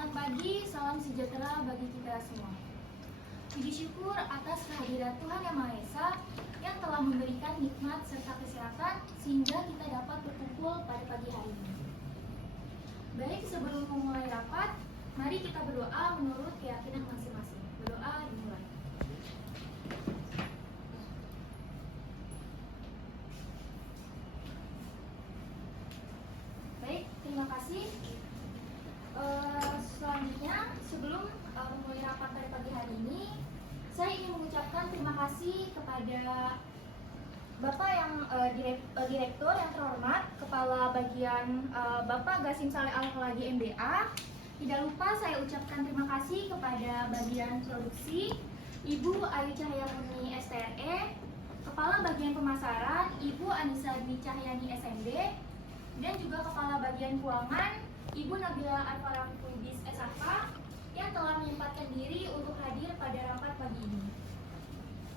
Selamat pagi, salam sejahtera bagi kita semua. Puji syukur atas kehadiran Tuhan Yang Maha Esa yang telah memberikan nikmat serta kesehatan sehingga kita dapat berkumpul pada pagi hari ini. Baik, sebelum memulai rapat, mari kita berdoa menurut keyakinan masing-masing. Berdoa dimulai. Baik, terima kasih. Selanjutnya, sebelum memulai rapat pada pagi hari ini, saya ingin mengucapkan terima kasih kepada Bapak yang Direktur yang terhormat, Kepala Bagian Bapak Gasim Saleh Al-Khaladi MBA. Tidak lupa saya ucapkan terima kasih kepada Bagian Produksi, Ibu Ayu Cahyamurni STRE, Kepala Bagian Pemasaran, Ibu Anissa Dwi Cahyani SMB, dan juga Kepala Bagian Keuangan, Ibu Nabila Arfarah Lubis SHK, yang telah menyempatkan diri untuk hadir pada rapat pagi ini.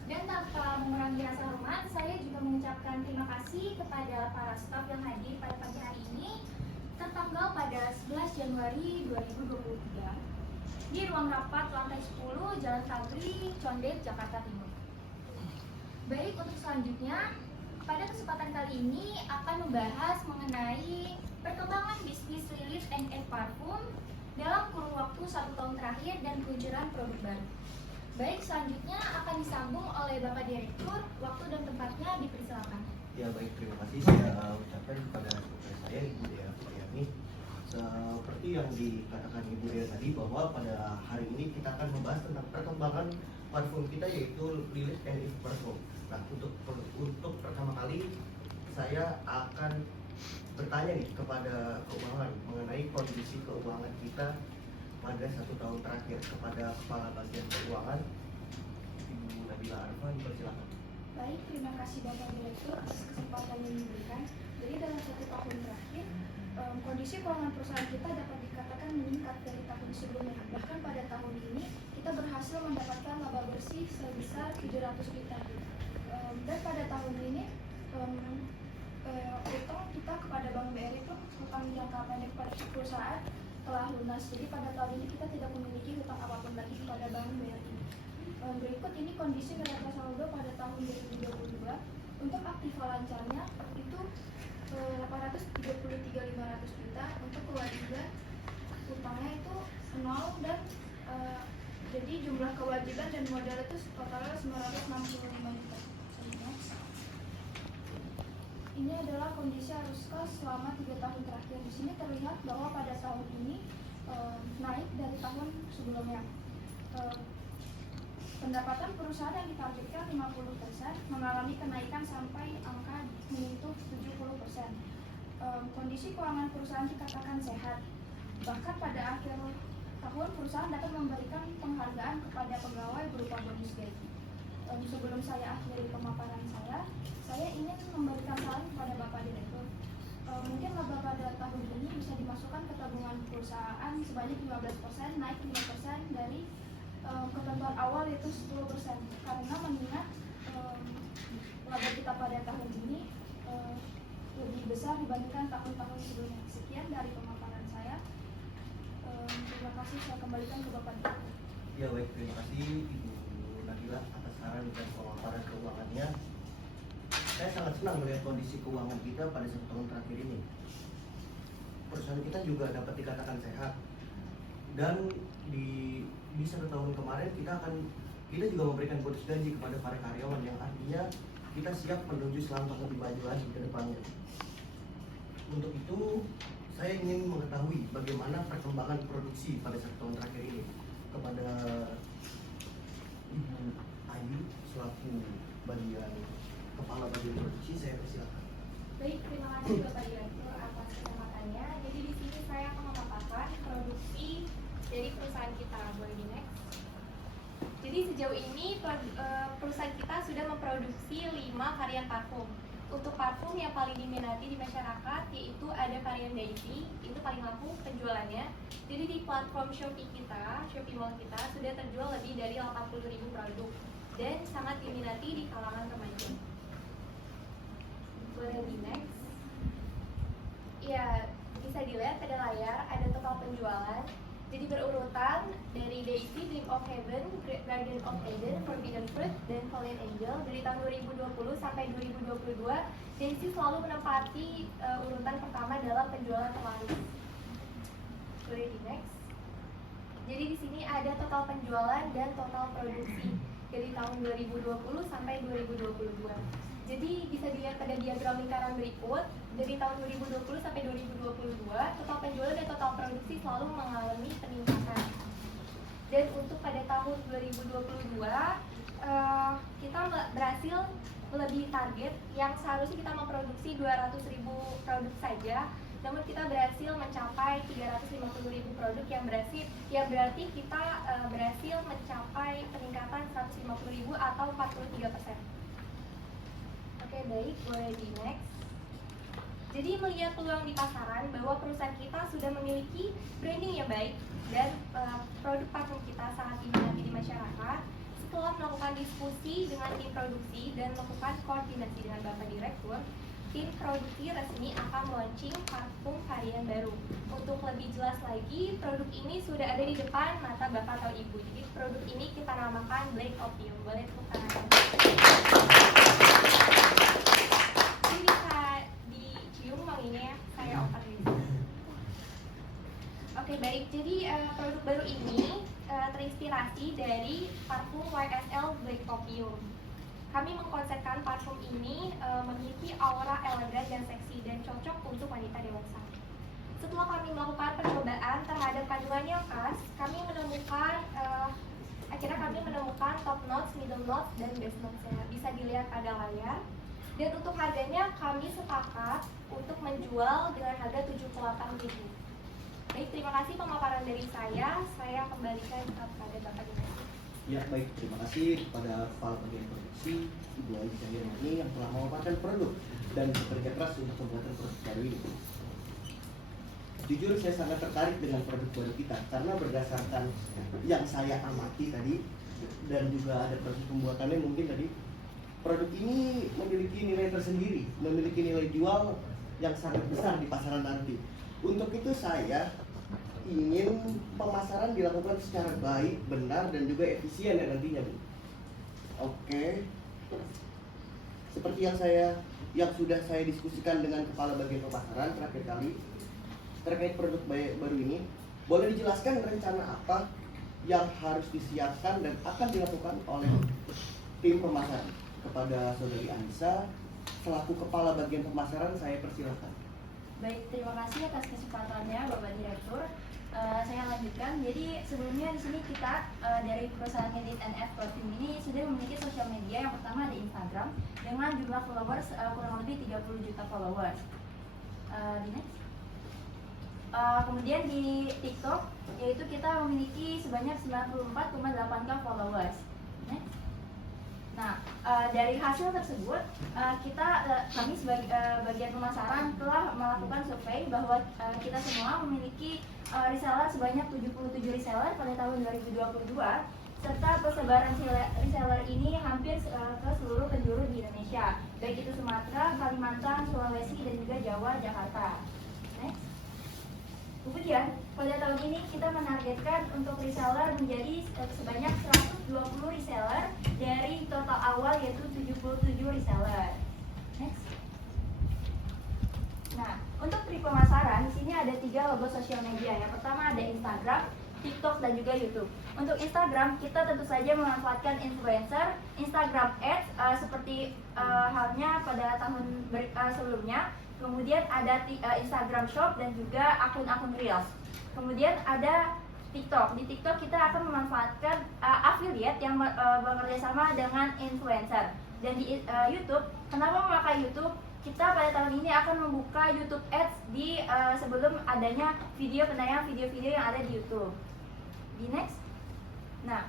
Dan tanpa mengurangi rasa hormat, saya juga mengucapkan terima kasih kepada para staf yang hadir pada pagi hari ini tertanggal pada 11 Januari 2023 di ruang rapat lantai 10 Jalan Tagri, Condet, Jakarta Timur. Baik, untuk selanjutnya, pada kesempatan kali ini akan membahas mengenai perkembangan bisnis Lilith & Parfum dalam kurun waktu 1 tahun terakhir dan peluncuran produk baru. Baik, selanjutnya akan disambung oleh Bapak Direktur. Waktu dan tempatnya dipersilakan. Ya baik, terima kasih saya ucapkan kepada saya Ibu Dea Fitriani. Seperti yang dikatakan Ibu Dea tadi, bahwa pada hari ini kita akan membahas tentang perkembangan parfum kita, yaitu Lilith & Parfum. Nah, untuk pertama kali saya akan bertanya nih kepada keuangan mengenai kondisi keuangan kita pada 1 tahun terakhir. Kepada Kepala Bagian Keuangan, Ibu Nabila Arfa, dipersilakan. Baik, terima kasih Bapak Direktur atas kesempatan yang diberikan. Jadi dalam 1 tahun terakhir, kondisi keuangan perusahaan kita dapat dikatakan meningkat dari tahun sebelumnya. Bahkan pada tahun ini kita berhasil mendapatkan laba bersih sebesar 700 juta. Dan pada tahun ini utang kita kepada Bank BRI itu utang jangka pendek pada perusahaan telah lunas. Jadi pada tahun ini kita tidak memiliki hutang apapun lagi kepada Bank BRI. Berikut ini kondisi neraca saldo pada tahun 2022. Untuk aktiva lancarnya itu 833.500 juta. Untuk kewajiban utangnya itu 0 dan jadi jumlah kewajiban dan modal itu totalnya 965 juta. Ini adalah kondisi arus kas selama 3 tahun terakhir. Di sini terlihat bahwa pada tahun ini naik dari tahun sebelumnya. Pendapatan perusahaan yang ditargetkan 50% mengalami kenaikan sampai angka menyentuh 70%. Kondisi keuangan perusahaan dikatakan sehat. Bahkan pada akhir tahun perusahaan dapat memberikan penghargaan kepada pegawai berupa bonus gaji. Sebelum saya akhiri pemaparan saya ingin memberikan saran kepada Bapak Direktur. Mungkin laba pada tahun ini bisa dimasukkan ke tabungan perusahaan sebanyak 15%, naik 5% dari ketentuan awal yaitu 10%. Karena mengingat laba kita pada tahun ini lebih besar dibandingkan tahun-tahun sebelumnya. Sekian dari pemaparan saya. Terima kasih, saya kembalikan ke Bapak Direktur. Ya baik, terima kasih Ibu Nabila atas saran dan pemaparan keuangannya. Saya sangat senang melihat kondisi keuangan kita pada 1 tahun terakhir ini. Perusahaan kita juga dapat dikatakan sehat. Dan di 1 tahun kemarin kita juga memberikan bonus gaji kepada para karyawan, yang artinya kita siap menuju selangkah lebih maju lagi ke depannya. Untuk itu, saya ingin mengetahui bagaimana perkembangan produksi pada 1 tahun terakhir ini. Kepada Ibu Ayu selaku Kepala Bagian Produksi, saya persilakan. Baik, terima kasih Bapak Direktur atas kesempatannya. Jadi di sini saya akan memaparkan produksi dari perusahaan kita. Boleh di next. Jadi sejauh ini perusahaan kita sudah memproduksi 5 varian parfum. Untuk parfum yang paling diminati di masyarakat yaitu ada varian Daisy, itu paling laku penjualannya. Jadi di platform Shopee kita, Shopee Mall kita sudah terjual lebih dari 80.000 produk dan sangat diminati di kalangan remaja. Boleh di next. Ya, bisa dilihat pada layar ada total penjualan Jadi berurutan dari Daisy, Dream of Heaven, Garden of Eden, Forbidden Fruit, dan Fallen Angel. Dari tahun 2020 sampai 2022, Daisy selalu menempati urutan pertama dalam penjualan terlaris. Boleh di next. Jadi di sini ada total penjualan dan total produksi dari tahun 2020 sampai 2022. Jadi bisa dilihat pada diagram lingkaran berikut. Dari tahun 2020 sampai 2022, total penjualan dan total produksi selalu mengalami peningkatan. Dan untuk pada tahun 2022, kita berhasil melebihi target yang seharusnya kita memproduksi 200.000 produk saja. Namun kita berhasil mencapai 350.000 produk yang berarti kita berhasil mencapai peningkatan 150.000 atau 43%. Oke, baik, boleh di next. Jadi melihat peluang di pasaran bahwa perusahaan kita sudah memiliki branding yang baik dan produk parfum kita sangat diminati di masyarakat. Setelah melakukan diskusi dengan tim produksi dan melakukan koordinasi dengan Bapak Direktur, tim produksi resmi akan launching parfum varian baru. Untuk lebih jelas lagi, produk ini sudah ada di depan mata Bapak atau Ibu. Jadi produk ini kita namakan Black Opium. Boleh tepuk tangan. Ini bisa dicium wanginya ya, saya open ini. Oke, baik, jadi produk baru ini terinspirasi dari parfum YSL Black Opium. Kami mengkonsepkan parfum ini memiliki aura elegan dan seksi dan cocok untuk wanita dewasa. Setelah kami melakukan percobaan terhadap kandungan yang khas, akhirnya kami menemukan top notes, middle notes, dan base notes-nya. Bisa dilihat pada layar. Dan untuk harganya kami sepakat untuk menjual dengan harga 78.000. Baik, terima kasih pemaparan dari saya. Saya kembalikan kepada Bapak Direktur. Ya, baik, terima kasih kepada Kepala Bagian Produksi Ibu Ayu Cahyani yang telah memaparkan produk dan bekerja keras untuk pembuatan produk baru ini. Jujur saya sangat tertarik dengan produk baru kita karena berdasarkan yang saya amati tadi dan juga ada proses pembuatannya, mungkin tadi produk ini memiliki nilai tersendiri, memiliki nilai jual yang sangat besar di pasaran nanti. Untuk itu saya ingin pemasaran dilakukan secara baik, benar, dan juga efisien ya nantinya, Bu. Oke. Seperti yang sudah saya diskusikan dengan Kepala Bagian Pemasaran terakhir kali terkait produk baru ini, boleh dijelaskan rencana apa yang harus disiapkan dan akan dilakukan oleh tim pemasaran? Kepada Saudari Anissa selaku Kepala Bagian Pemasaran, saya persilakan. Baik, terima kasih atas kesempatannya Bapak Direktur. Saya lanjutkan. Jadi sebelumnya di sini kita dari perusahaan Edit NF Perfume ini sudah memiliki sosial media. Yang pertama ada Instagram dengan jumlah followers kurang lebih 30 juta followers. Di next. Kemudian di TikTok yaitu kita memiliki sebanyak 94,8k followers. Next. Nah, dari hasil tersebut kami sebagai bagian pemasaran telah melakukan survei bahwa kita semua memiliki reseller sebanyak 77 reseller pada tahun 2022, serta persebaran reseller ini hampir ke seluruh penjuru di Indonesia, baik itu Sumatera, Kalimantan, Sulawesi, dan juga Jawa, Jakarta. Next. Kemudian pada tahun ini kita menargetkan untuk reseller menjadi sebanyak 120 reseller dari total awal yaitu 77 reseller. Next. Nah, untuk tim pemasaran di sini ada 3 logo sosial media. Yang pertama ada Instagram, TikTok, dan juga YouTube. Untuk Instagram kita tentu saja memanfaatkan influencer, Instagram Ads seperti halnya pada tahun sebelumnya. Kemudian ada Instagram Shop dan juga akun-akun Reels. Kemudian ada TikTok. Di TikTok kita akan memanfaatkan affiliate yang bekerja sama dengan influencer. Dan di YouTube, kenapa memakai YouTube? Kita pada tahun ini akan membuka YouTube Ads di sebelum adanya penayangan video-video yang ada di YouTube. Di next. Nah,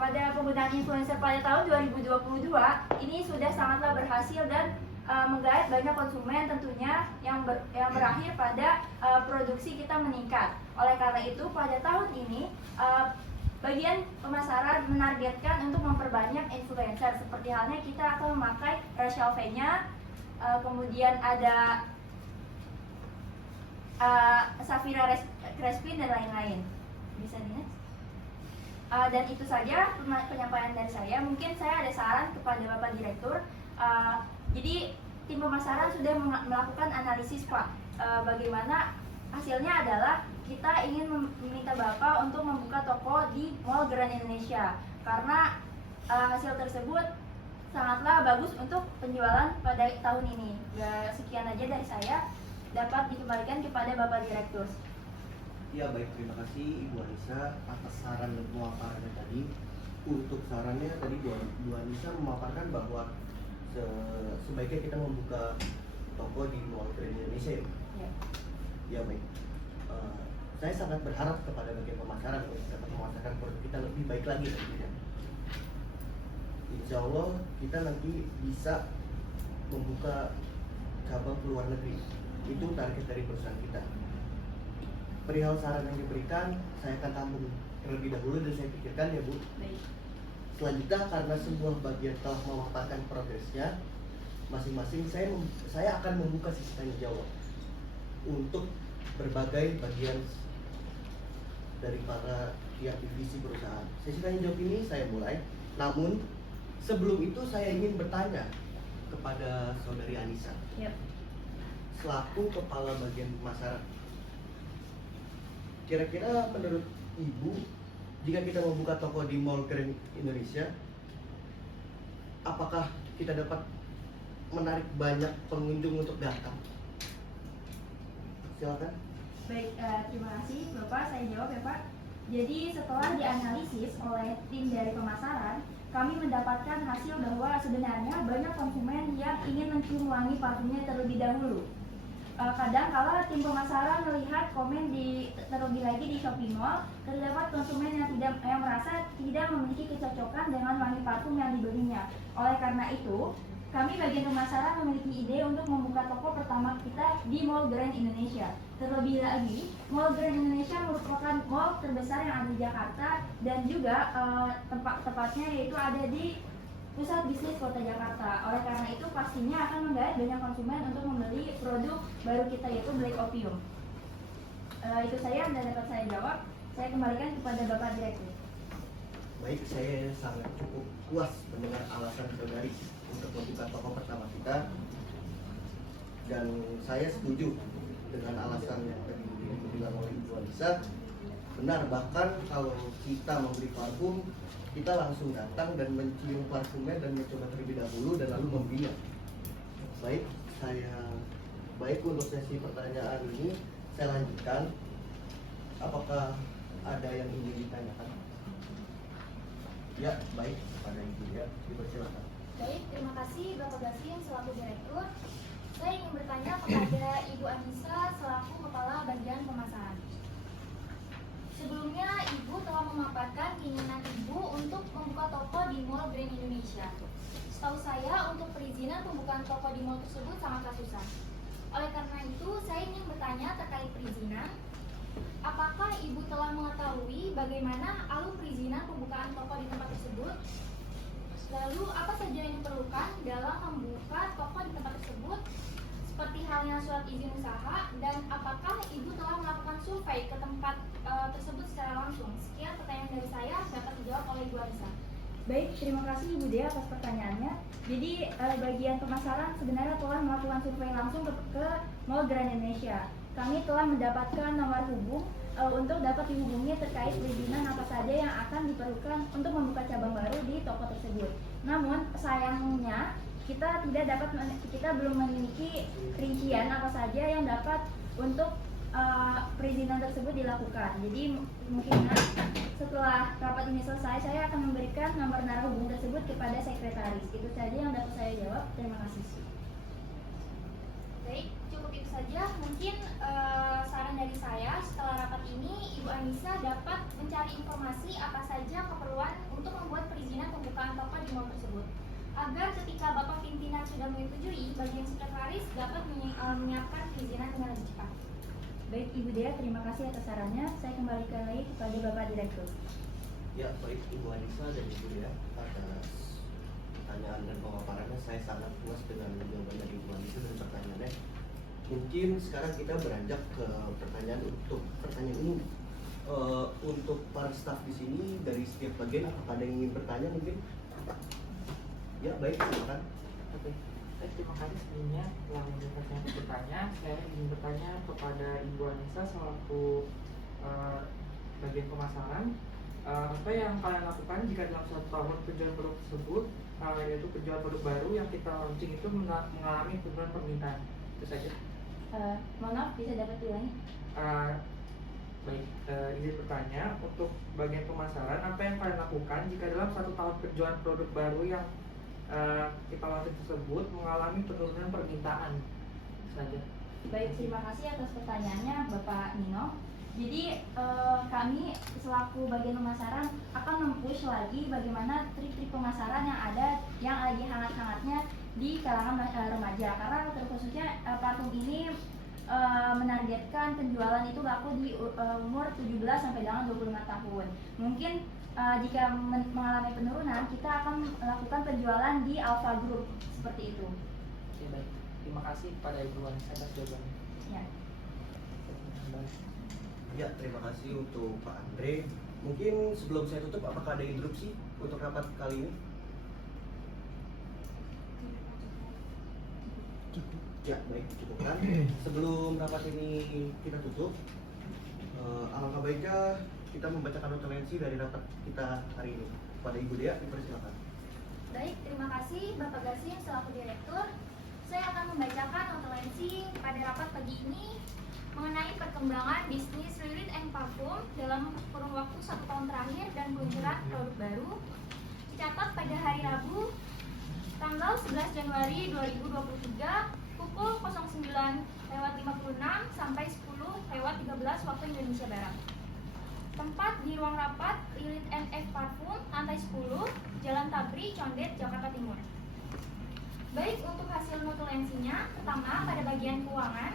pada penggunaan influencer pada tahun 2022 ini sudah sangatlah berhasil dan menggait banyak konsumen tentunya yang berakhir pada produksi kita meningkat. Oleh karena itu pada tahun ini bagian pemasaran menargetkan untuk memperbanyak influencer, seperti halnya kita akan memakai Rachel V-nya, kemudian ada Safira Crespin dan lain-lain. Bisa di next. Dan itu saja penyampaian dari saya. Mungkin saya ada saran kepada Bapak Direktur. Jadi tim pemasaran sudah melakukan analisis Pak. Bagaimana hasilnya adalah kita ingin meminta Bapak untuk membuka toko di Mall Grand Indonesia karena hasil tersebut sangatlah bagus untuk penjualan pada tahun ini. Sekian aja dari saya, dapat dikembalikan kepada Bapak Direktur. Ya baik, terima kasih Ibu Anissa atas saran dan pemaparannya tadi. Untuk sarannya tadi Bu Anissa memaparkan bahwa sebaiknya kita membuka toko di Mall Grand Indonesia. Ya. Ya baik. Saya sangat berharap kepada bagian pemasaran untuk dapat memasarkan produk kita lebih baik lagi tentunya. Insya Allah kita nanti bisa membuka cabang ke luar negeri. Itu target dari perusahaan kita. Perihal saran yang diberikan, saya akan tampung terlebih dahulu dan saya pikirkan ya Bu. Baik. Selanjutnya karena sebuah bagian telah memaparkan progresnya, masing-masing saya akan membuka sisi tanya jawab untuk berbagai bagian dari para pihak divisi perusahaan. Sesi tanya jawab ini saya mulai. Namun sebelum itu saya ingin bertanya kepada Saudari Anissa. Yep. Selaku kepala bagian pemasaran, kira-kira menurut Ibu, jika kita membuka toko di Mall Grand Indonesia, apakah kita dapat menarik banyak pengunjung untuk datang? Silakan. Baik, terima kasih Bapak, saya jawab ya Pak. Jadi setelah dianalisis oleh tim dari pemasaran, kami mendapatkan hasil bahwa sebenarnya banyak konsumen yang ingin mencium wangi parfumnya terlebih dahulu. Kadang kala tim pemasaran melihat komen terlebih lagi di Shopee Mall, terdapat konsumen yang merasa tidak memiliki kecocokan dengan wangi parfum yang dibelinya. Oleh karena itu, kami bagian pemasaran memiliki ide untuk membuka toko pertama kita di Mall Grand Indonesia. Terlebih lagi, Mall Grand Indonesia merupakan mall terbesar yang ada di Jakarta dan juga tepatnya yaitu ada di pusat bisnis kota Jakarta. Oleh karena itu pastinya akan menggait banyak konsumen untuk membeli produk baru kita yaitu Black Opium. Itu saja yang dapat saya jawab. Saya kembalikan kepada Bapak Direktur. Baik, saya sangat cukup puas mendengar alasan saudari untuk membuka toko pertama kita, dan saya setuju dengan alasan yang tadi dibilang oleh Ibu Anissa. Benar, bahkan kalau kita membeli parfum, kita langsung datang dan mencium parfumnya dan mencoba terlebih dahulu dan lalu membelinya. Baik untuk sesi pertanyaan ini saya lanjutkan. Apakah ada yang ingin ditanyakan? Ya, baik, kepada Ibu ya, dipersilakan. Baik, terima kasih Bapak Gasim selaku Direktur. Saya ingin bertanya kepada Ibu Anissa selaku Kepala Bagian Pemasaran. Sebelumnya Ibu telah memaparkan keinginan Ibu untuk membuka toko di Mall Grand Indonesia. Setahu saya untuk perizinan pembukaan toko di mall tersebut sangatlah susah. Oleh karena itu saya ingin bertanya terkait perizinan. Apakah Ibu telah mengetahui bagaimana alur perizinan pembukaan toko di tempat tersebut? Lalu apa saja yang diperlukan dalam membuka toko di tempat tersebut? Seperti halnya surat izin usaha, dan apakah Ibu telah melakukan survei ke tempat tersebut secara langsung? Sekian pertanyaan dari saya, dapat dijawab oleh Ibu Anissa. Baik, terima kasih Ibu Dea atas pertanyaannya. Jadi bagian pemasaran sebenarnya telah melakukan survei langsung ke Mall Grand Indonesia. Kami telah mendapatkan nomor hubung untuk dapat dihubungi terkait perizinan apa saja yang akan diperlukan untuk membuka cabang baru di toko tersebut. Namun sayangnya kita belum memiliki rincian apa saja yang dapat untuk perizinan tersebut dilakukan. Jadi mungkin setelah rapat ini selesai, saya akan memberikan nomor narahubung tersebut kepada sekretaris. Itu saja yang dapat saya jawab. Terima kasih. Baik, cukup itu saja. Mungkin saran dari saya setelah rapat ini, Ibu Anissa dapat mencari informasi apa saja keperluan untuk membuat perizinan pembukaan toko di mall tersebut, agar ketika Bapak pimpinan sudah menyetujui, bagian sekretaris dapat menyiapkan perizinan dengan lebih cepat. Baik Ibu Dea, terima kasih atas sarannya. Saya kembalikan lagi kepada Bapak Direktur. Ya, baik Ibu Anissa dan Ibu Dea atas pertanyaan dan pemaparannya. Saya sangat puas dengan jawaban dari Ibu Anissa dan pertanyaannya. Mungkin sekarang kita beranjak ke pertanyaan umum. untuk para staf di sini dari setiap bagian, apakah ada yang ingin bertanya mungkin? Ya baik, silakan. Oke, terima kasih sebelumnya telah memberikan untuk bertanya. Saya ingin bertanya kepada Ibu Anissa selaku bagian pemasaran. Apa yang kalian lakukan jika dalam 1 tahun penjualan produk tersebut, yaitu penjualan produk baru yang kita launching itu mengalami penurunan permintaan? Itu saja. Mohon maaf, bisa dapat diulangi? Baik, izin bertanya untuk bagian pemasaran, apa yang kalian lakukan jika dalam 1 tahun penjualan produk baru yang kita launching tersebut mengalami penurunan permintaan? Itu saja. Baik, terima kasih atas pertanyaannya Bapak Nino. Jadi kami selaku bagian pemasaran akan mempush lagi bagaimana trik-trik pemasaran yang lagi hangat-hangatnya di kalangan remaja, karena terkhususnya parfum ini menargetkan penjualan itu laku di umur 17 sampai dengan 25 tahun. Mungkin jika mengalami penurunan, kita akan melakukan penjualan di Alpha Group seperti itu. Oke, baik. Terima kasih kepada Ibu Anissa atas jawabannya. Ya. Ya, terima kasih untuk Pak Andre. Mungkin sebelum saya tutup, apakah ada interupsi untuk rapat kali ini? Ya, baik, cukupkan. Sebelum rapat ini kita tutup, alangkah baiknya kita membacakan notulensi dari rapat kita hari ini. Pada Ibu Dea, dipersilakan. Baik, terima kasih Bapak Gasim selaku direktur. Saya akan membacakan notulensi pada rapat pagi ini mengenai perkembangan bisnis Ririt and Parfum dalam kurun waktu 1 tahun terakhir dan peluncuran produk baru. Dicatat pada hari Rabu, tanggal 11 Januari 2023 pukul 09.56 sampai 10.13 waktu Indonesia Barat. Tempat di ruang rapat Ririt and Parfum, lantai 10, Jalan Tabri, Condet, Jakarta Timur. Baik, untuk hasil notulensinya, pertama pada bagian keuangan,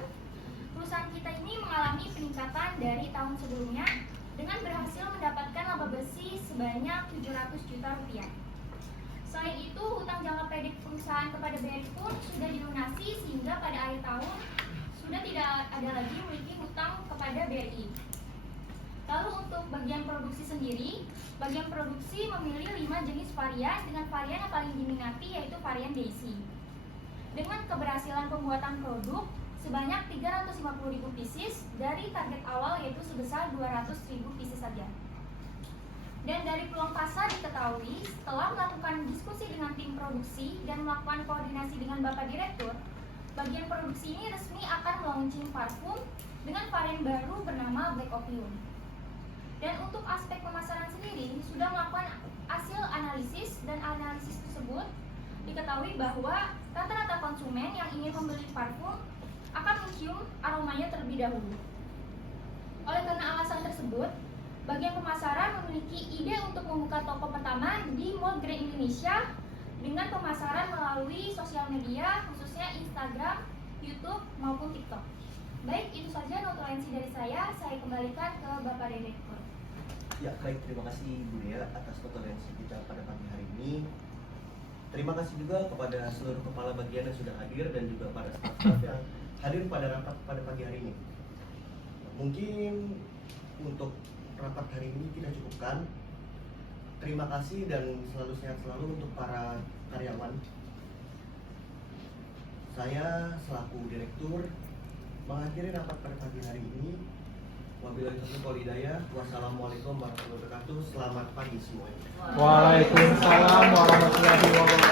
perusahaan kita ini mengalami peningkatan dari tahun sebelumnya dengan berhasil mendapatkan laba bersih sebanyak 700 juta rupiah. Selain itu, hutang jangka pendek perusahaan kepada BRI pun sudah dilunasi sehingga pada akhir tahun sudah tidak ada lagi memiliki hutang kepada BRI. Lalu untuk bagian produksi sendiri, bagian produksi memilih 5 jenis varian dengan varian yang paling diminati yaitu varian Daisy. Dengan keberhasilan pembuatan produk sebanyak 350.000 pieces dari target awal yaitu sebesar 200.000 pieces saja. Dan dari peluang pasar diketahui setelah melakukan diskusi dengan tim produksi dan melakukan koordinasi dengan Bapak Direktur, bagian produksi ini resmi akan melaunching parfum dengan varian baru bernama Black Opium. Dan untuk aspek pemasaran sendiri sudah melakukan hasil analisis dan analisis tersebut diketahui bahwa rata-rata konsumen yang ingin membeli parfum akan mencium aromanya terlebih dahulu. Oleh karena alasan tersebut, bagian pemasaran memiliki ide untuk membuka toko pertama di Mall Grand Indonesia dengan pemasaran melalui sosial media, khususnya Instagram, YouTube, maupun TikTok. Baik, itu saja notulensi dari saya kembalikan ke Bapak Direktur. Ya, baik, terima kasih Ibu Dea atas notulensi kita pada pagi hari ini. Terima kasih juga kepada seluruh kepala bagian yang sudah hadir dan juga para staf-staf yang hadir pada rapat pada pagi hari ini. Mungkin untuk rapat hari ini kita cukupkan. Terima kasih dan selalu sehat selalu untuk para karyawan. Saya selaku direktur mengakhiri rapat pada pagi hari ini. Wabillahi taufiq wal hidayah. Wassalamualaikum warahmatullahi wabarakatuh. Selamat pagi semuanya. Waalaikumsalam warahmatullahi wabarakatuh.